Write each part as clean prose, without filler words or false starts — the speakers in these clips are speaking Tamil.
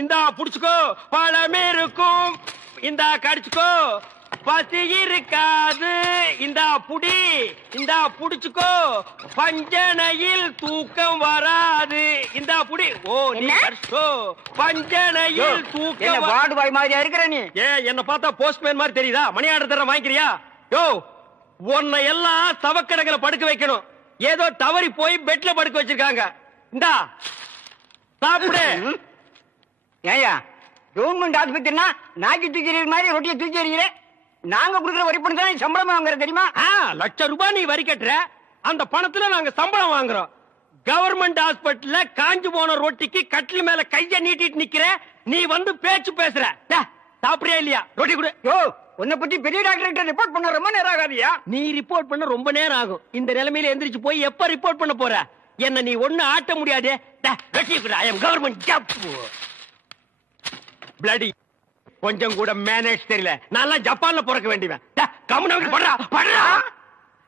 இந்தா புடிச்சுக்கோ, பழம் இருக்கும். இந்தா கடிச்சுக்கோ, பசி இருக்காது. இந்தா புடி, இந்தா புடிச்சுக்கோ, பஞ்சனையில் தூக்கம் வராது. இந்தா புடி. ஓ நீ கடிச்சோ, பஞ்சனையில் தூக்கம். வார்டு பாய் மாதிரியா இருக்கிற நீ? என்ன பார்த்தா போஸ்ட்மேன் மாதிரி தெரியுதா? மணி ஆர்டர் தர வாங்கிக்கிறியா? யோ, உன்னை எல்லாம் சவக்கடங்களை படுக்க வைக்கணும். ஏதோ தவறி போய் பெட்ல படுக்க வச்சிருக்காங்க. இந்தா சாப்பிடு. ஏயா கவர்மெண்ட் ஆஸ்பத்திரினா நாக்கி தூக்கி மாதிரி ரொட்டியை தூக்கி எறிகிற. நாங்க குடுக்கிற வரி பணம் தான் சம்பளம் வாங்குற தெரியுமா? ₹1,00,000 நீ வரி கட்டுற, அந்த பணத்துல நாங்க சம்பளம் வாங்குறோம். கவர்மெண்ட் ஹாஸ்பிட்டல்ல காஞ்சு போன ரொட்டிக்கு கட்டில் மேல கைய நீட்டிட்டு நிக்கிற, நீ வந்து பேச்சு பேசுற. சாப்பிடுறியா இல்லையா? ரொட்டி கொடு. யோ, உன்னை பத்தி பெரிய டாக்டர் ரிப்போர்ட் பண்ண ரொம்ப நேரம் ஆகாதியா? நீ ரிப்போர்ட் பண்ண ரொம்ப நேரம் ஆகும். இந்த நிலைமையில எந்திரிச்சு போய் எப்ப ரிப்போர்ட் பண்ண போற? என்ன நீ ஒண்ணு ஆட்ட முடியாது. Government job bloody. கொஞ்சம் கூட மேனேஜ் தெரியல. நான் ஜப்பான்ல பிறக்க வேண்டியவன்.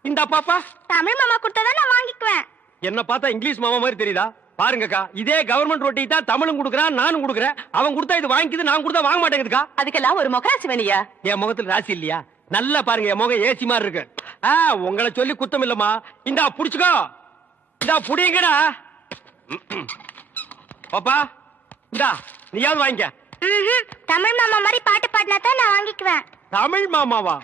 இந்த பாப்பா தமிழ் மாமா கொடுத்தா நான் வாங்கிக்குவேன். என்ன பார்த்தா இங்கிலீஷ் மாமா மாதிரி தெரியுதா? பாருங்கக்கா, இதே கவர்மெண்ட் ரொட்டி தான் தமிழும் குடுக்கறான், நானும் குடுக்கறேன். அவன் கொடுத்தா இது வாங்கிக்குது, நான் கொடுத்தா வாங்க மாட்டேங்குதுக்கா. அதுக்கெல்லாம் ஒரு முகராசி வேணியா? என் முகத்துல ராசி இல்லையா? நல்லா பாருங்க, என் முகம் ஏசி மாதிரி இருக்கு. உங்களை சொல்லி குத்தம் இல்லம்மா. இந்தா புடிச்சுக்கோ, இந்தா புடிங்கடா. பாப்பா இந்தா நீயாவது வாங்கிக்க. தமிழ் மாமா மாதிரி பாட்டு பாடினா தான் நான் வாங்கிக்குவேன். தமிழ் மாமாவா?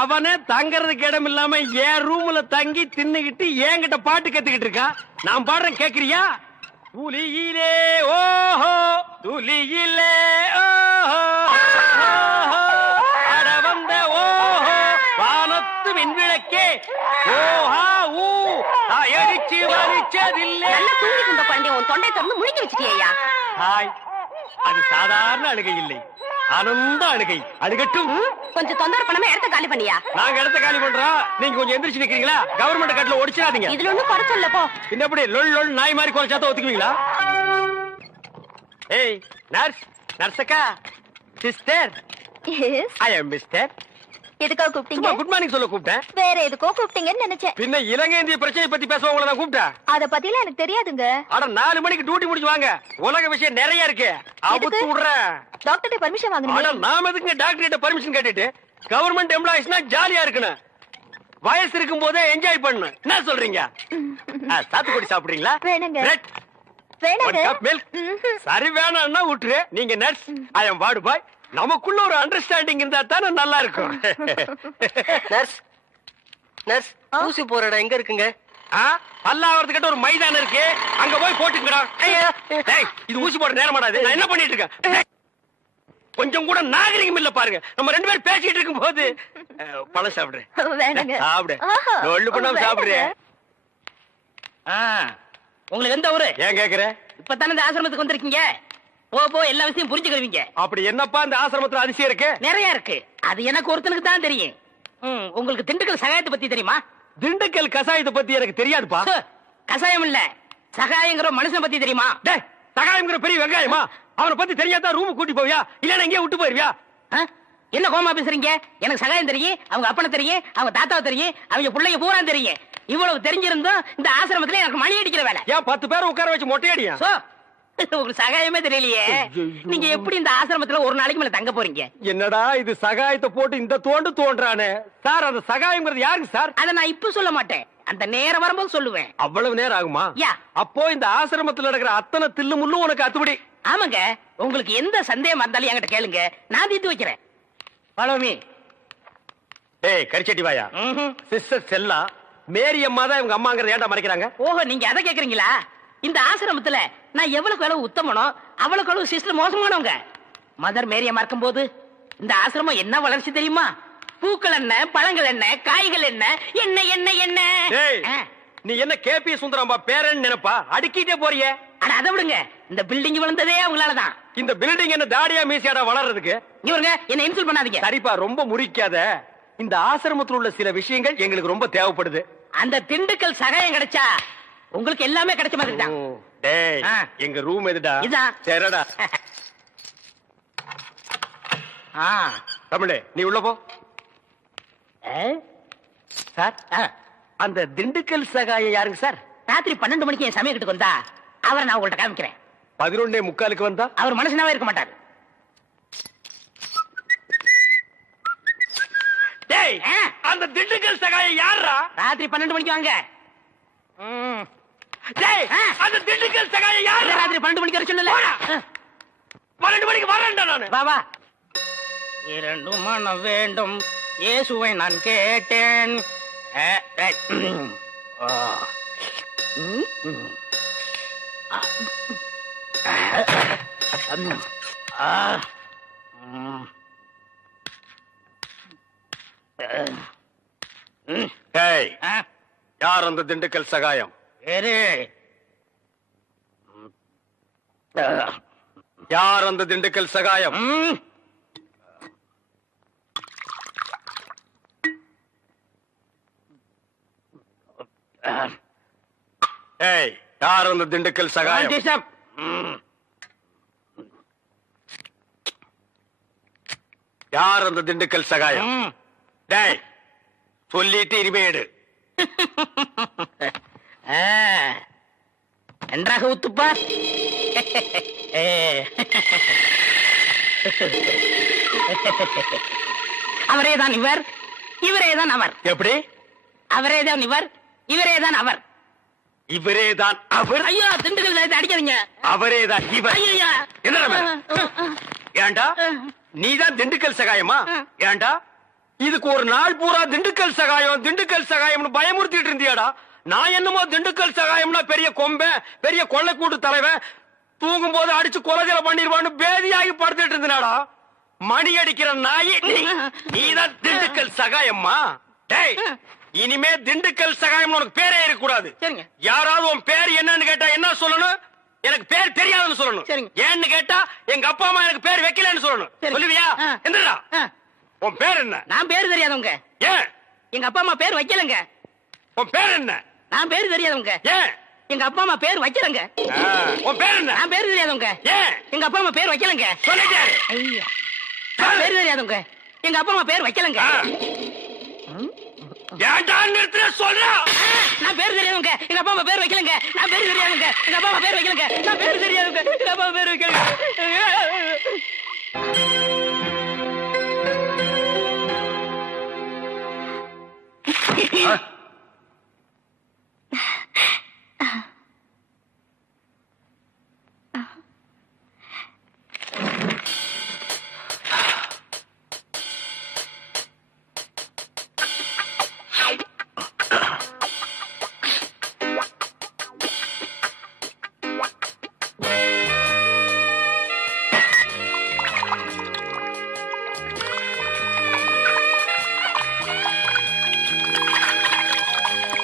அவனே தங்கறதுக்கு இடம் இல்லாம என் ரூம்ல தங்கி தின்னுகிட்டு என்கிட்ட பாட்டு கத்துக்கிட்டு இருக்கான். நான் பாடுறேன், கேக்குறியா? துளியிலே ஓஹோ, துளியிலே ஓஹோ, அட வந்த ஓஹோ, வானத்து மின்விளக்கே ஓஹா ஊ, அடிச்சு வலிச்சதில்லை. நல்லா தூங்கிட்டு இருந்த குழந்தைய உன் தொண்டை திறந்து முழிக்க வச்சிட்டியா? ஹாய், அது சாதாரண அழுகை இல்லை, ஆனந்த அழுகை. அழுகட்டும். கொஞ்சம் தொந்தரவு பண்ணாம இடத்த காலி பண்ணியா? நாங்க இடத்த காலி பண்றோம், நீங்க கொஞ்சம் எந்திரிச்சு நிக்கிறீங்களா? கவர்மெண்ட் கட்டல ஒடிச்சிடாதீங்க. இதுல ஒண்ணும் குறைச்சல்ல போ. என்ன எப்படி லொல் லொல் நாய் மாதிரி குறைச்சாத ஒத்துக்குவீங்களா? ஏய் நர்ஸ், நர்ஸக்கா, சிஸ்டர். எஸ். ஐ அம் மிஸ்டர். எதுக்கோ கூப்பிட்டீங்க? சும்மா குட் மார்னிங் சொல்ல கூப்பிட்டேன். வேற எதுக்கோ கூப்பிட்டீங்கன்னு நினைச்சேன். பின்ன இலங்கை இந்திய பிரச்சனை பத்தி பேச உங்களை நான் கூப்பிட்டேன். அத பத்திலாம் எனக்கு தெரியாதுங்க. அட 4 மணிக்கு டியூட்டி முடிச்சு வாங்க, உலக விஷயம் நிறைய இருக்கு. அவுத்து விடுறேன். டாக்டர்ட்ட பர்மிஷன் அட வாங்குறீங்க? நாம எதுக்கு டாக்டர் கிட்ட பர்மிஷன் கேட்டுட்டு? கவர்மெண்ட் எம்ப்ளாயிஸ்னா ஜாலியா இருக்கணும், வயசு இருக்கும் போதே என்ஜாய் பண்ணணும். என்ன சொல்றீங்க? சாத்துக்குடி சாப்பிடுறீங்களா? வேணுங்க. பிரெட், வேணாங்க. one cup milk. சரி வேணாம்னா விட்டுரு. நீங்க நர்ஸ், ஐ அம் வார்டு பாய். நமக்குள்ள ஒரு அண்டர்ஸ்டாண்டிங் இருந்தா தானே நல்லா இருக்கும். நர்ஸ், நர்ஸ், ஊசி போற இடம் எங்க இருக்குங்க? பல்லாவரத்துக்கிட்ட ஒரு மைதானம் இருக்கு, அங்க போய் போட்டுக்கடா. இது ஊசி போட நேரம் மாட்டாது. நான் என்ன பண்ணிட்டு இருக்கேன்? கொஞ்சம் கூட நாகரிகம் இல்ல பாருங்க. நம்ம 2 பேரும் பேசிட்டு இருக்கும் போது பழம் சாப்பிடுறேன். வேணாங்க. சாப்பிடு, ஒண்ணு பண்ணாம சாப்பிடுறேன். உங்களுக்கு எந்த ஊரு? ஏன் கேக்குற? இப்பதானே இந்த ஆசிரமத்துக்கு வந்திருக்கீங்க, போ எல்லா விஷயம் புரிஞ்சுக்கிறீங்க. அப்படி என்னப்பா இந்த ஆசிரமத்துல அதிசயம் இருக்கு? நிறைய இருக்கு, அது எனக்கு ஒருத்தனுக்கு தான் தெரியும். உங்களுக்கு திண்டுக்கல் சகாயத்தை பத்தி தெரியுமா? திண்டுக்கல் கசாயத்தை பத்தி எனக்கு தெரியாதுப்பா. கசாயம் இல்ல, சகாயங்கிற மனுஷனை பத்தி தெரியுமா? சகாயம்ங்கிற பெரிய வெங்காயமா? அவனை பத்தி தெரியாதா ரூம் கூட்டி போவியா, இல்லன்னா எங்கேயே விட்டு போயிருவியா? என்ன கோமா பேசுறீங்க? எனக்கு சகாயம் தெரியும், அவங்க அப்பனை தெரியும், அவங்க தாத்தாவை தெரியும், அவங்க பிள்ளைங்க பூரா தெரியும். இவ்வளவு தெரிஞ்சிருந்தும் இந்த ஆசிரமத்துல எனக்கு மணி அடிக்கிற வேலை. ஏன் 10 பேரை உட்கார வச்சு மொட்டையடியா? உங்களுக்கு சகாயமே தெரியலையே, நீங்க எப்படி இந்த ஆசிரமத்துல ஒரு நாளைக்கு மேல தங்க போறீங்க? என்னடா இது சகாயத்தை போட்டு இந்த தோன்றானே சார். அந்த சகாயம்ங்கிறது யாருக்கு சார்? அத நான் இப்ப சொல்ல மாட்டேன், அந்த நேரம் வரும்போது சொல்லுவேன். அவ்வளவு நேரம் ஆகுமா? யா. அப்போ இந்த ஆசிரமத்துல நடக்கிற அத்தனை தில்லு முள்ளும் உனக்கு அத்துபடி? ஆமாங்க, உங்களுக்கு எந்த சந்தேகம் இருந்தாலும் என்கிட்ட கேளுங்க, நான் தீர்த்து வைக்கிறேன். Follow me. ஏய் கரிச்சட்டி வாயா. சிஸ்டர் செல்லா, மேரி அம்மா தான் இவங்க அம்மாங்கறத ஏன்டா மறைக்கிறாங்க? ஓஹோ, நீங்க அத கேக்குறீங்களா? இந்த ஆசிரமத்துல நான் எவ்வளவுக்கு அளவு உத்தமனோ அவ்வளவுக்கு அளவு சிஸ்டர் மோசமானவங்க. மதர் மேரி அம்மா இருக்கும்போது இந்த ஆசிரமம் என்ன வளர்ச்சி தெரியுமா? பூக்கள் என்ன, பழங்கள் என்ன, காய்கள் என்ன, என்ன என்ன என்ன. நீ என்ன கேபி சுந்தரம்பா பேரன் நினைப்பா? அடிக்கிட்டே போறியே. அட அதை விடுங்க, இந்த பில்டிங் விழுந்ததே அவங்களாலதான். இந்த பில்டிங் என்ன தாடியா மீசியாடா வளர்றதுக்கு? இவருங்க என்ன இன்சல்ட் பண்ணாதீங்க. சரிப்பா, ரொம்ப முறிக்காத. இந்த ஆசிரமத்தில் உள்ள சில விஷயங்கள் எங்களுக்கு ரொம்ப தேவைப்படுது. அந்த திண்டுக்கல் சகாயம் கிடைச்சா உங்களுக்கு எல்லாமே கிடைச்ச மாதிரி தான். டேய், எங்க ரூம் எதுடா? இதான். சரிடா. தமிழே, நீ உள்ள போ. சார், அந்த திண்டுக்கல் சகாயம் யாருங்க சார்? ராத்திரி 12 மணிக்கு என் சமயத்துக்கு வந்தா அவரை நான் உங்கள்ட்ட காமிக்கிறேன். 11:45 வந்தா அவர் மனுஷனாவே இருக்க மாட்டாரு. டேய் அந்த திண்டுக்கல் சகாயம் யாரா? ராத்திரி 12 மணிக்கு வாங்க. டேய் அந்த திண்டுக்கல் சகாயம் யாரா? ராத்திரி 12 மணிக்கு வர சொல்லல. 12 மணிக்கு வரேன்டா நானு. வா வா. 2 மனம் வேண்டும் இயேசுவை நான் கேட்டேன். டேய் யார் அந்த திண்டுக்கல் சகாயம்? யார் அந்த திண்டுக்கல் சகாயம்? ஏய் யார் அந்த திண்டுக்கல் சகாயம்? யார் அந்த திண்டுக்கல் சகாயம்? டேய் சொல்லிட்டு இனிமேடு நன்றாக ஊத்துப்பா. அவரேதான் இவர், இவரேதான் அவர். எப்படி? அவரேதான் இவர், இவரேதான் அவர். இவரேதான் அவர். ஐயோ திண்டுக்கல் அடிக்காதீங்க. அவரேதான் இவர். ஐயா ஏண்டா நீதான் திண்டுக்கல் சகாயமா? ஏண்டா இதுக்கு ஒரு நாள் பூரா திண்டுக்கல் சகாயம் திண்டுக்கல் சகாயம்னு பயமுறுத்திட்டு இருந்தியாடா. நான் என்னமோ திண்டுக்கல் சகாயம்னா பெரிய கொம்பன், பெரிய கொள்ளைக்கூட்டு தலைவன், தூங்கும் போது அடிச்சு கொலைஜல பண்ணிடுவான்னு பேதியாகி படுத்துட்டு இருந்தாடா. மணி அடிக்கிற நாயி நீதான் திண்டுக்கல் சகாயம்மா? டேய் இனிமே திண்டுக்கல் சகாயம் உனக்கு பேரே இருக்கக்கூடாது. சரிங்க. யாராவது உன் பேர் என்னன்னு கேட்டா என்ன சொல்லணும்? எனக்கு பேர் தெரியாதுன்னு சொல்லணும். சரிங்க. ஏன்னு கேட்டா எங்க அப்பா அம்மா எனக்கு பேர் வைக்கலன்னு சொல்லணும். சொல்லுவியா? எந்திரா. உன் பேர் என்ன? நான் பேரு தெரியாதவங்க. ஏன்? எங்க அப்பா அம்மா பேர் வைக்கலங்க. உன் பேர் என்ன? நான் பேரு தெரியாதவங்க. ஏன்? எங்க அப்பா அம்மா பேர் வைக்கலங்க. உன் பேர் என்ன? நான் பேரு தெரியாதவங்க. ஏன்? எங்க அப்பா அம்மா பேர் வைக்கலங்க. சொல்லிட்டாரு. ஐயா பேரு தெரியாதவங்க. எங்க அப்பா அம்மா பேர் வைக்கலங்க. ஏன்டா நிறுத்துற சொல்றா? நான் பேரு தெரியாதவங்க. எங்க அப்பா அம்மா பேர் வைக்கலங்க. நான் பேரு தெரியாதவங்க. எங்க அப்பா அம்மா பேர் வைக்கலங்க. நான் பேரு தெரியாதவங்க. எங்க அப்பா அம்மா பேர் வைக்கலங்க.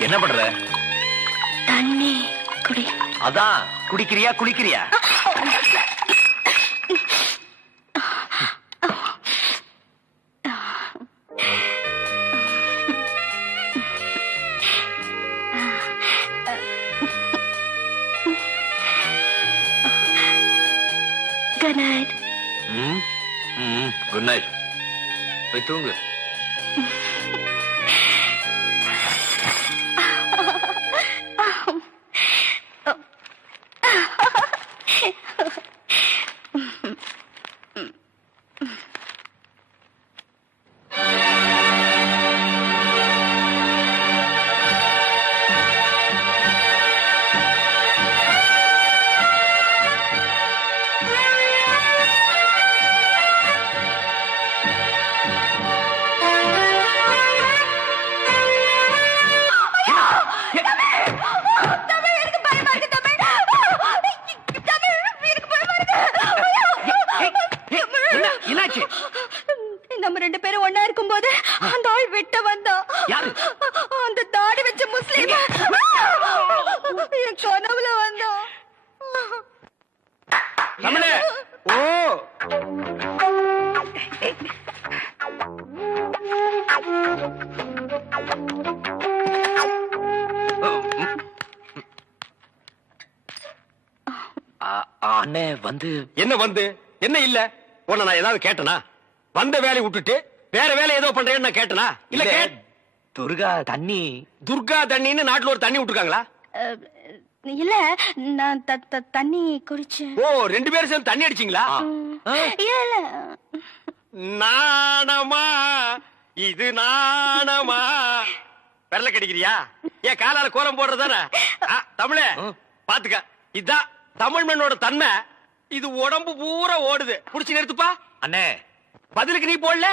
என்ன பண்ற? தண்ணி குடி. அதான் குடிக்கிறியா குளிக்கிறியா? Good night. Good night. போய் தூங்கு. நம்ம ரெண்டு பேரும் ஒண்ணா இருக்கும்போது அந்த ஆள் வெட்ட வந்தான். அந்த தாடி வச்ச முஸ்லீம் என் கனவுல வந்தான். தமிழே ஓ அண்ணே வந்து என்ன வந்து என்ன இல்ல உன்னை நான் ஏதாவது கேட்டனா? வந்த வேலையை விட்டுட்டு வேற வேலை ஏதோ பண்றேன்னு நான் கேட்டனா? இல்ல துர்கா தண்ணி துர்கா தண்ணின்னு நாட்டுல ஒரு தண்ணி விட்டுருக்காங்களா? இல்ல நான் தண்ணி குடிச்சேன். ஓ 2 பேரும் சேர்ந்து தண்ணி அடிச்சீங்களா? இல்ல இல்ல நாணமா இது நாணமா பெரல கடிக்கிறியா? ஏன் காலால கோலம் போடுறதானே? தமிழே பாத்துக்க, இதான் தமிழ் மண்ணோட தன்மை. இது உடம்பு பூரா ஓடுது. புடிச்சு நிறுத்துப்பா. அண்ணே பதிலுக்கு நீ போடல,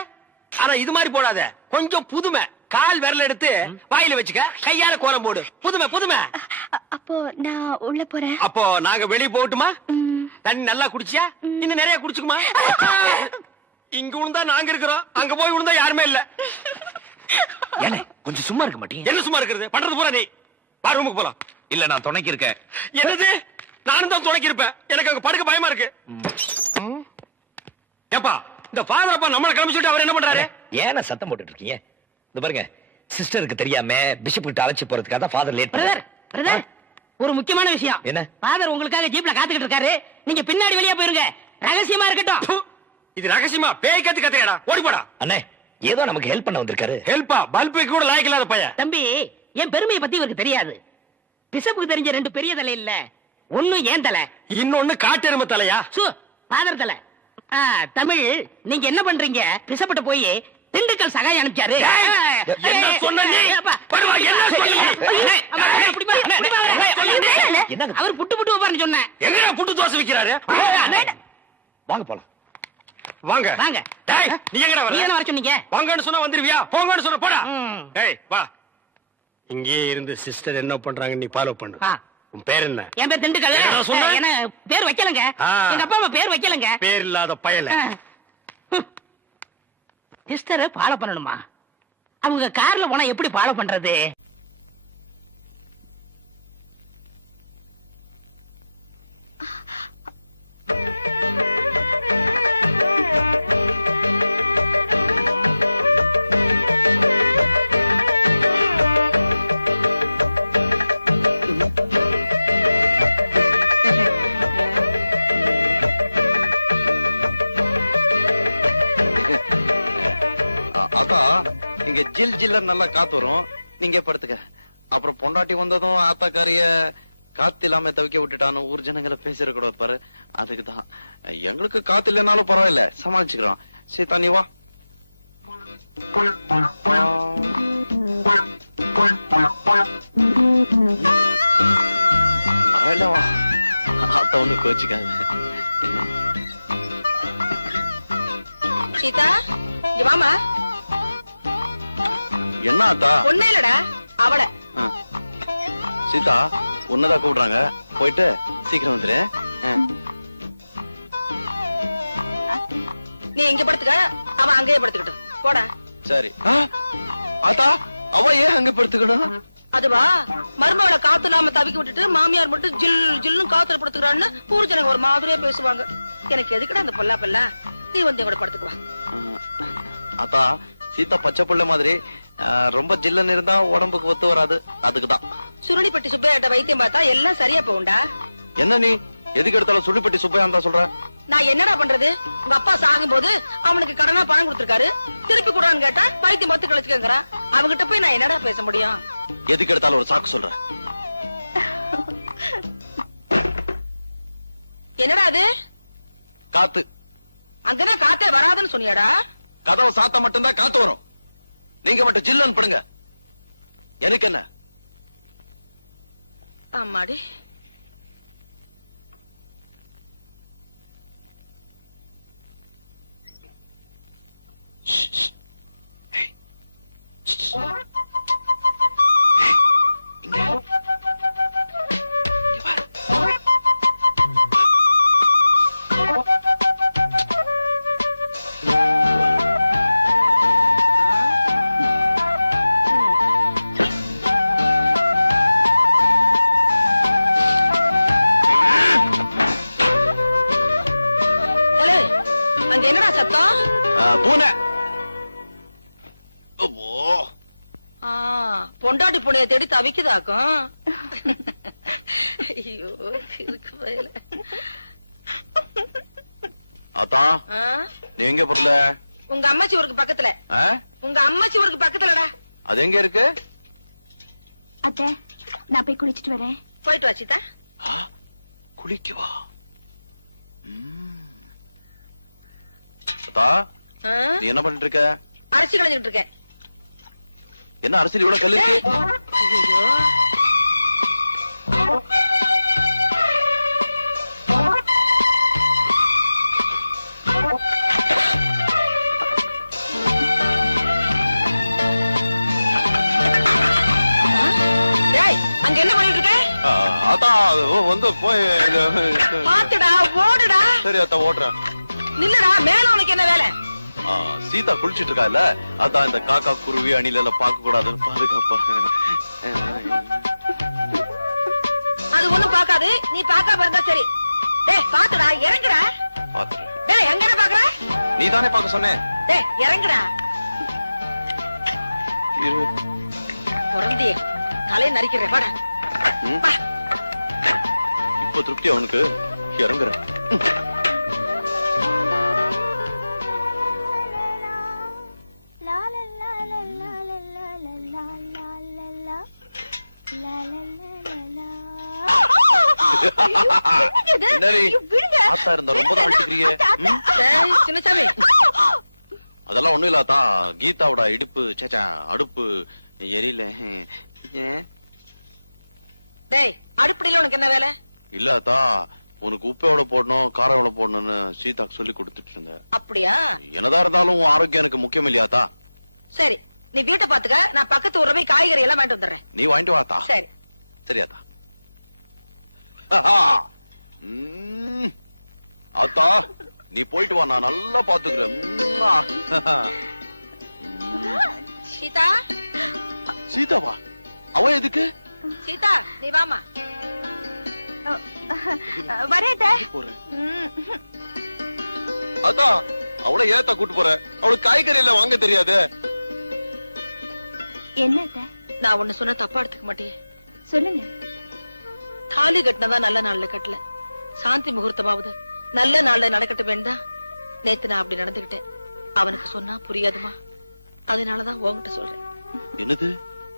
ஆனா இது மாதிரி போடாத. கொஞ்சம் புதுமை. கால் விரல எடுத்து வாயில வச்சுக்க, கையால கோலம் போடு. புதுமை புதுமை. அப்போ நான் உள்ள போறேன். அப்போ நாங்க வெளிய போகட்டுமா? தண்ணி நல்லா குடிச்சியா? இன்னும் நிறைய குடிச்சுக்குமா? இங்க விழுந்தா நாங்க இருக்கிறோம், அங்க போய் விழுந்தா யாருமே இல்ல. ஏனே கொஞ்சம் சும்மா இருக்க மாட்டீங்க? என்ன சும்மா இருக்கிறது? பண்றது பூரா நீ. வா ரூமுக்கு போலாம். இல்ல நான் துணைக்கு இருக்கேன். என்னது? நானும் தான் துணைக்கி இருப்பேன். எனக்கு அங்க படுக்க பயமா இருக்கு. ஏப்பா இந்த ஃபாதர் அப்பா நம்மள கிளம்பி சொல்லிட்டு அவர் என்ன பண்றாரு? ஏன சத்தம் போட்டுட்டு இருக்கீங்க? இந்த பாருங்க, சிஸ்டருக்கு தெரியாம பிஷப் கிட்ட அழைச்சு போறதுக்காக தான் ஃபாதர் லேட் பிரதர் பிரதர் ஒரு முக்கியமான விஷயம். என்ன? ஃபாதர் உங்களுக்காக ஜீப்ல காத்துக்கிட்டு இருக்காரு. நீங்க பின்னாடி வெளியே போயிருங்க, ரகசியமா இருக்கட்டும். இது ரகசியமா? பேய் கத்து கத்துக்கடா, ஓடி போடா. அண்ணே ஏதோ நமக்கு ஹெல்ப் பண்ண வந்திருக்காரு. ஹெல்ப்பா? பல்பு கூட லாய்க்கு இல்லாத பையன். தம்பி, என் பெருமையை பத்தி இவருக்கு தெரியாது. பிஷப்புக்கு தெரிஞ்ச 2 பெரிய தலை இல்ல, ஒண்ணு ஏன் தலை, இன்னொன்னு காட்டெருமை தலையா? ஃபாதர் தலை. தமிழ், நீங்க என்ன பண்றீங்க? பிஷப்பிட்ட போய் திண்டுக்கல் சகாயம் அனுப்பிச்சாரு. என்ன சொன்ன நீ? படுவா, என்ன சொன்னீங்க? அவர் புட்டு புட்டு வைப்பாருன்னு சொன்னேன். எங்கடா புட்டு தோசை விக்கிறாரு? வாங்க போலாம். வாங்க வாங்க. டேய் நீ எங்கடா வர? நீ என்ன வர சொன்னீங்க? வாங்கன்னு சொன்னா வந்துருவியா? போங்கன்னு சொன்னா போடா. டேய் வா. இங்கே இருந்து சிஸ்டர் என்ன பண்றாங்க நீ ஃபாலோ பண்ணு. உன் பேர் என்ன? என் பேர் திண்டுக்கல். என்ன பேர் வைக்கலங்க, எங்க அப்பா அம்மா பேர் வைக்கலங்க. பேர் இல்லாத பயல. சிஸ்டரை ஃபாலோ பண்ணணுமா? அவங்க கார்ல போனா எப்படி ஃபாலோ பண்றது? ஆத்தா இங்க ஜில் ஜில்ல நல்லா காத்து வரும், நீங்க படுத்துக்க. அப்புறம் பொண்டாட்டி வந்ததும் ஆத்தாக்காரிய காத்து இல்லாம தவிக்க விட்டுட்டான்னு ஊர் ஜனங்களை பேசிட கூடாது பாரு. அதுக்குதான் எங்களுக்கு காத்து இல்லைனாலும் பரவாயில்ல, சமாளிச்சுக்கிறோம். சீதா நீ வா. பரவாயில்ல வா, ஆத்தா ஒண்ணு கோச்சுக்காத. சீதா இங்க வாமா. என்ன ஆத்தா? ஒண்ணே இல்லடா, அவள. சீதா உன்னதான் கூப்பிடுறாங்க, போயிட்டு சீக்கிரம் வந்துரு. நீ இங்க படுத்துக்க, அவன் அங்கேயே படுத்துக்கிட்டோம். போடா. சரி. ஆத்தா அவ ஏன் அங்க படுத்துக்கணும்? அதுவா, மருமகளை காத்து இல்லாம தவிக்க விட்டுட்டு மாமியார் மட்டும் ஜில் ஜில்னு காத்துல படுத்துக்கிறான்னு ஊர் ஜனங்க ஒரு மாதிரியா பேசுவாங்க. எனக்கு எதுக்குடா அந்த பொல்லா பல்லா? நீ வந்து கூட படுத்துக்குவா. ஆத்தா சீதா பச்சை புள்ள மாதிரி ரொம்ப ஜில்லன்னு இருந்தா உடம்புக்கு ஒத்து வராது, அதுக்குதான். சுருளிப்பட்டி சுப்பையாட்ட வைத்தியம் பார்த்தா எல்லாம் சரியா போகும்டா. என்ன நீ எதுக்கு எடுத்தாலும் சுள்ளிப்பட்டி சுப்பையா தான் சொல்ற? நான் என்னடா பண்றது? உங்க அப்பா சாகும் போது அவனுக்கு கடனா பணம் கொடுத்திருக்காரு, திருப்பி கூடான்னு கேட்டா வைத்தியம் மொத்த கழிச்சுக்கங்கிறான். அவங்கிட்ட போய் நான் என்னடா பேச முடியும்? எதுக்கு எடுத்தாலும் ஒரு சாக்கு சொல்ற. என்னடா அது? காத்து. அங்கதான் காத்தே வராதுன்னு சொன்னியாடா? கதவை சாத்த மட்டும்தான் காத்து வரும், நீங்க மட்டும் ஜில்லன்னு படுங்க. எனக்கு என்ன? ஆமாடி. அங்க என்னடா சத்தம்? பூனை. பொண்டாட்டி புனைய தேடி தவிக்குதாக்கும். ஐயோ பயல. ஆத்தா நீ எங்க போறல? உங்க அம்மாச்சி ஊருக்கு பக்கத்துல. உங்க அம்மாச்சி ஊருக்கு பக்கத்துலடா. அது எங்க இருக்கு? அத்தை நான் போய் குளிச்சிட்டு வரேன். போயிட்டு வா சீதா. குளிக்கவா? அத்தா, நீ என்ன பண்ணிட்டு இருக்க? அரிசி களைஞ்சிட்டு இருக்கேன். என்ன அரசியல் இவ்வளவு கல்லு இருக்கு? ஐயோ, அங்க என்ன பண்ணிட்டு இருக்க? அதான் வந்து போய் பாத்துடா, ஓடுடா. சரி அத்தா, ஓடுறேன். நில்லுடா, மேல உனக்கு என்ன வேலை? சீதா குளிச்சிட்டு இருக்கா இல்ல, அதான் இந்த காக்கா குருவி அணில எல்லாம் பார்க்க கூடாதுன்னு பாதுகாப்பா. அது ஒண்ணும் பாக்காது, நீ பாக்காம இருந்தா சரி. டேய் பாத்துடா, இறங்குடா. பாத்துறேன். டேய் எங்க பாக்குற? நீ தானே பார்க்க சொன்ன. டேய் இறங்குடா. பொறந்தியே தலையை நரிக்கிறேன், வாடா. இப்ப திருப்தி அவனுக்கு. இறங்குறேன். அதெல்லாம் ஒண்ணும் இல்லாதா, கீதாவோட இடுப்பு சேச்சா அடுப்பு எரியல. டேய் அடுப்படியில உனக்கு என்ன வேலை? இல்லாதா, உனக்கு உப்பு எவ்வளவு போடணும் காரம் எவ்வளவு போடணும்னு சீதாக்கு சொல்லி கொடுத்துட்டு இருந்தேன். அப்படியா? என்னதான் இருந்தாலும் உன் ஆரோக்கியம் எனக்கு முக்கியம் இல்லையாத்தா? சரி, நீ வீட்டை பாத்துக்க, நான் பக்கத்து ஊர்ல போய் காய்கறி எல்லாம் வாங்கிட்டு வந்துடுறேன். நீ வாங்கிட்டு வாத்தா. சரி. சரியாத்தா. அத்தா நீ போயிட்டு வா, நான் நல்லா பாத்துக்கிறேன். சீதா. சீதாவா? அவ எதுக்கு? சீதா நீ வாமா. வரேத. அத்தா அவளை ஏத்தா கூட்டு போற? அவளுக்கு காய்கறி எல்லாம் வாங்க தெரியாது. என்னத? நான் ஒண்ணு சொன்ன தப்பா எடுத்துக்க மாட்டேன். சொல்லுங்க. தாலி கட்டினதா நல்ல நாள்ல கட்டல, சாந்தி முகூர்த்தமாவது நல்ல நாள்ல நடக்கட்டும் வேண்டாம். நேத்து நான் அப்படி நடந்துகிட்டேன். அவனுக்கு சொன்னா புரியாதுமா, அதனாலதான் உன்கிட்ட சொல்றேன். என்னது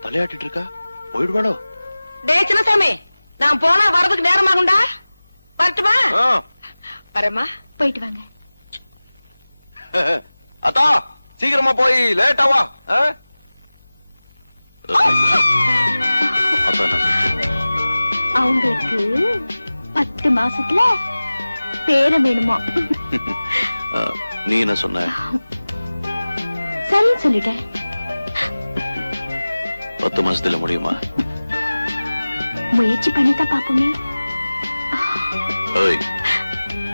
தலையாட்டிட்டு இருக்கா? போயிடுவாளோ? டே சின்னசாமி, நான் போனா வரதுக்கு நேரமாகும்டா. வரட்டுமா? வரமா. போயிட்டு வாங்க. அத்தா சீக்கிரமா போய் லேட்டாவா. அவங்களுக்கு 10 மாசத்துல பேரம் வேணுமா? நீ என்ன சொன்ன? சரி சொல்லிட்டேன். 10 மாசத்துல முடியுமா? முயற்சி பண்ணிதான் பாப்போமே.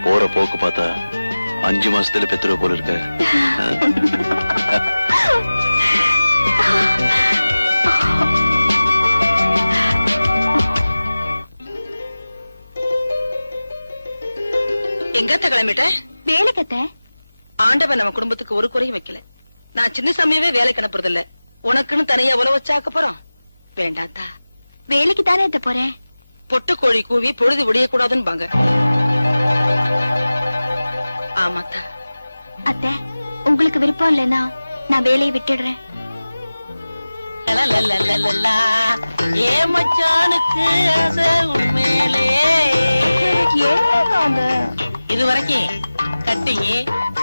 போற போக்கு பார்த்தா 5 மாசத்துல பெத்துற போல இருக்க. எங்கத்த கிளம்பிட்ட? வேலைக்கத்த. ஆண்டவன் நம்ம குடும்பத்துக்கு ஒரு குறையும் வைக்கல. நான் சின்ன சமயவே வேலைக்கு அனுப்புறது இல்ல. உனக்குன்னு தனியா உழவு வச்சாக்க போறோம். வேண்டாத்தா. வேலைக்கு தானே எத்த போறேன். பொட்டு கோழி கூவி பொழுது விடிய கூடாதுன்னு பாங்க. ஆமாத்தா. அத்த உங்களுக்கு விருப்பம் இல்லைன்னா நான் வேலையை விட்டுடுறேன். ஏ மச்சானுக்கு ஆசை உண்மையிலே. என்னங்க இது வரைக்கும் கட்டிங்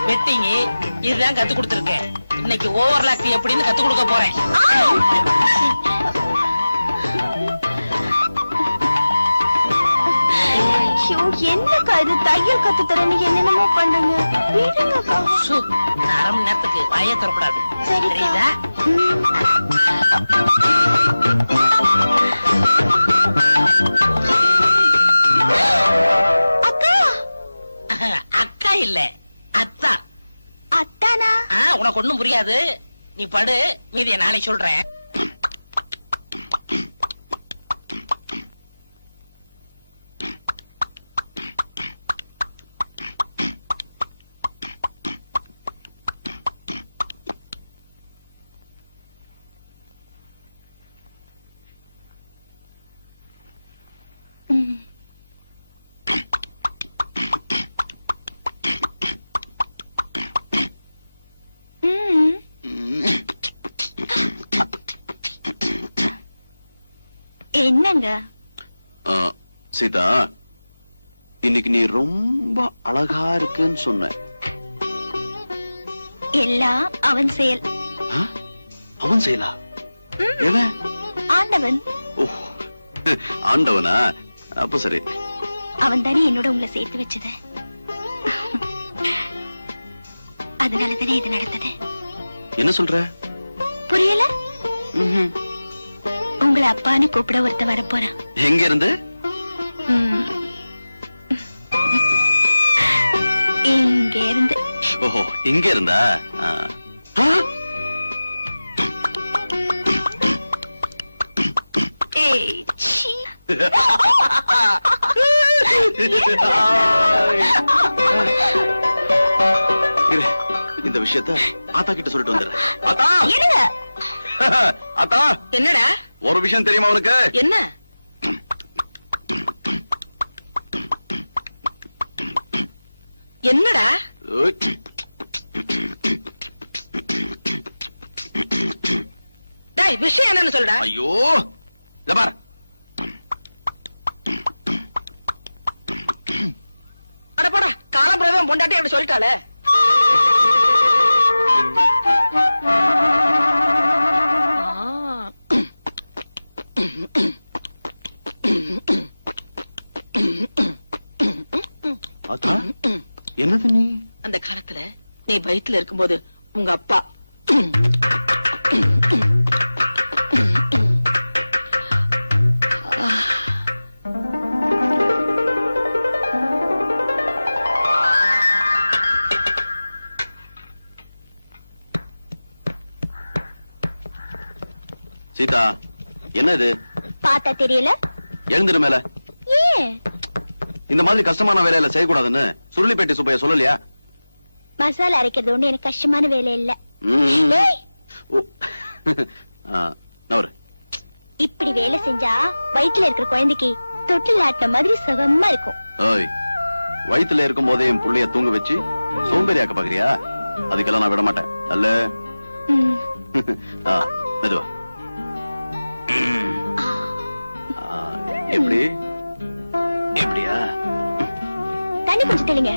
வெட்டிங் இதுதான் கத்து கொடுத்துருக்கேன். இன்னைக்கு ஓவர்லாக் எப்படின்னு கத்து கொடுக்க போறேன். என்னக்கா இது தையல் கத்து தரேன்னு என்னென்னமோ பண்ணுங்க. விடுங்கக்கா. அரை மணி நேரத்துக்கு வாயே தரக்கூடாது. சரிதா. அக்கா. அக்கா இல்ல அத்தா. அத்தானா? உனக்கு ஒண்ணும் புரியாது. நீ படு, மீதிய நாளை சொல்றேன். என்னங்க? சீதா, இன்னைக்கு நீ ரொம்ப அழகா இருக்குன்னு சொன்ன. எல்லாம் அவன் செயல். அவன் செய்யலா? எவன்? ஆண்டவன். ஓ, ஆண்டவனா? அப்ப சரி. அவன் தானே என்னோட உங்களை சேர்த்து வச்சது. அதனால தானே இது நடந்தது. என்ன சொல்ற? புரியல? உங்களை அப்பான்னு கூப்பிட ஒருத்த வரப்போறான். எங்க இருந்து? இங்க இருந்து. ஓஹோ, இங்க இருந்தா? இந்த விஷயத்த ஆத்தா கிட்ட சொல்லிட்டு வந்துடுறேன். ஆத்தா! ஆத்தா! என்னடா? ஒரு விஷயம் தெரியுமா உனக்கு? என்ன? என்னடா? டேய், விஷயம் என்னன்னு சொல்லுடா. ஐயோ, இத பாரு. அட போடா, காலம்புறவே பொண்டாட்டி அப்படி சொல்லிட்டாளே. ஆத்தா, என்னது நீ? அந்த காலத்துல நீ வயித்துல இருக்கும்போது உங்க அப்பா சீதா, என்ன இது? பார்த்தா தெரியல? எழுந்துரு மேல. ஏன்? இந்த மாதிரி கஷ்டமான வேலையில செய்யக்கூடாதுன்னு சுருளிப்பேட்டை சுப்பைய சொல்லலையா? மசாலா அரைக்கிறது ஒண்ணு எனக்கு கஷ்டமான வேலை இல்ல. இப்படி வேலை செஞ்சா வயிற்றுல இருக்கிற குழந்தைக்கு தொட்டில் ஆட்டின மாதிரி சுகமா இருக்கும். வயிற்றுல இருக்கும் போதே என் புள்ளைய தூங்க வச்சு சோம்பேறி ஆக்க பாக்குறியா? அதுக்கெல்லாம் நான் விட மாட்டேன். அல்ல மெதுவா. எப்படி? எப்படியா? தண்ணி கொஞ்சம் தெளிங்க.